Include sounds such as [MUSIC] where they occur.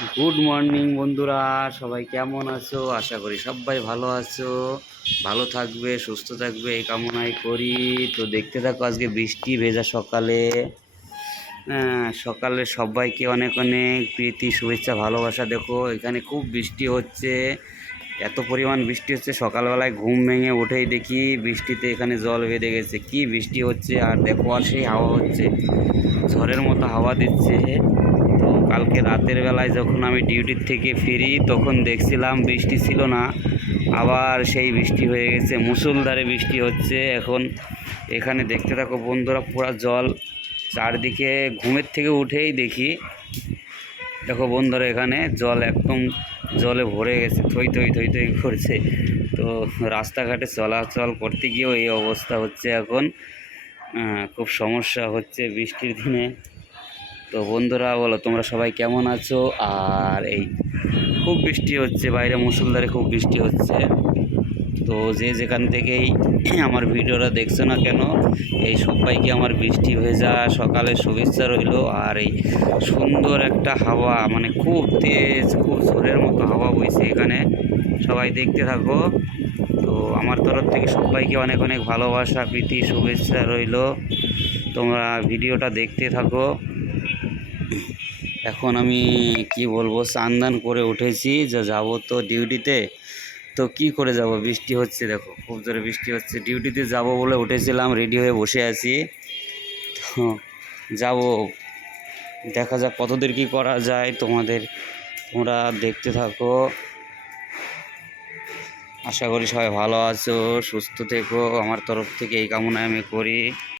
Good morning বন্ধুরা। সবাই কেমন আছো? আশা করি সবাই ভালো আছো। ভালো থাকবে সুস্থ থাকবে এই কামনাই করি। তো দেখতে থাকো আজকে বৃষ্টি ভেজা সকালে। হ্যাঁ, সকালে সবাইকে অনেক অনেক প্রীতি শুভেচ্ছা ভালোবাসা। দেখো এখানে খুব বৃষ্টি হচ্ছে। এত পরিমাণ বৃষ্টি হচ্ছে। সকালবেলায় ঘুম ভেঙে উঠেই দেখি বৃষ্টিতে এখানে জল বেঁধে গেছে। কি বৃষ্টি হচ্ছে? আর দেখো আর সেই হাওয়া হচ্ছে। ঝড়ের মতো হাওয়া দিচ্ছে। কালকে রাতের বেলায় যখন আমি ডিউটির থেকে ফিরি, তখন দেখছিলাম বৃষ্টি ছিল না। আবার সেই বৃষ্টি হয়ে গেছে মুসুলধারে বৃষ্টি হচ্ছে। এখন এখানে দেখতে থাকো বন্ধুরা, পুরা জল চারদিকে ঘুমের থেকে উঠেই দেখি। দেখো বন্ধুরা এখানে জল একদম জলে ভরে গেছে, থই থই থই থই করছে। তো রাস্তাঘাটে চলাচল করতে গিয়েও এই অবস্থা হচ্ছে এখন। খুব সমস্যা হচ্ছে বৃষ্টির দিনে। তো বন্ধুরা, বলো তোমরা সবাই কেমন আছো? আর এই খুব বৃষ্টি হচ্ছে, বাইরে মুসুলধারে খুব বৃষ্টি হচ্ছে। তো যে যেখান থেকেই [CLEARS THROAT] আমার ভিডিওটা দেখছ না কেন, এই সবাইকে আমার বৃষ্টি ভেজা সকালে শুভেচ্ছা রইল। আর এই সুন্দর একটা হাওয়া মানে খুব তেজ, খুব ঝোরের মতো হাওয়া বইছে এখানে। সবাই দেখতে থাকো। তো আমার তরফ থেকে সবাইকে অনেক অনেক ভালোবাসা, প্রীতি, শুভেচ্ছা রইল। তোমরা ভিডিওটা দেখতে থাকো। এখন আমি কি বলব স্নান করে উঠেছি যে যাব তো ডিউটিতে। তো কি করে যাব? বৃষ্টি হচ্ছে, দেখো, খুব জোরে বৃষ্টি হচ্ছে। ডিউটিতে যাব বলে উঠেছিলাম, রেডি হয়ে বসে আছি। তো যাব, দেখা যাক কতদূর কি করা যায় তোমাদের, তোমরা দেখতে থাকো। আশা করি সবাই ভালো আছো, সুস্থ থেকো। আমার তরফ থেকে এই কামনা আমি করি।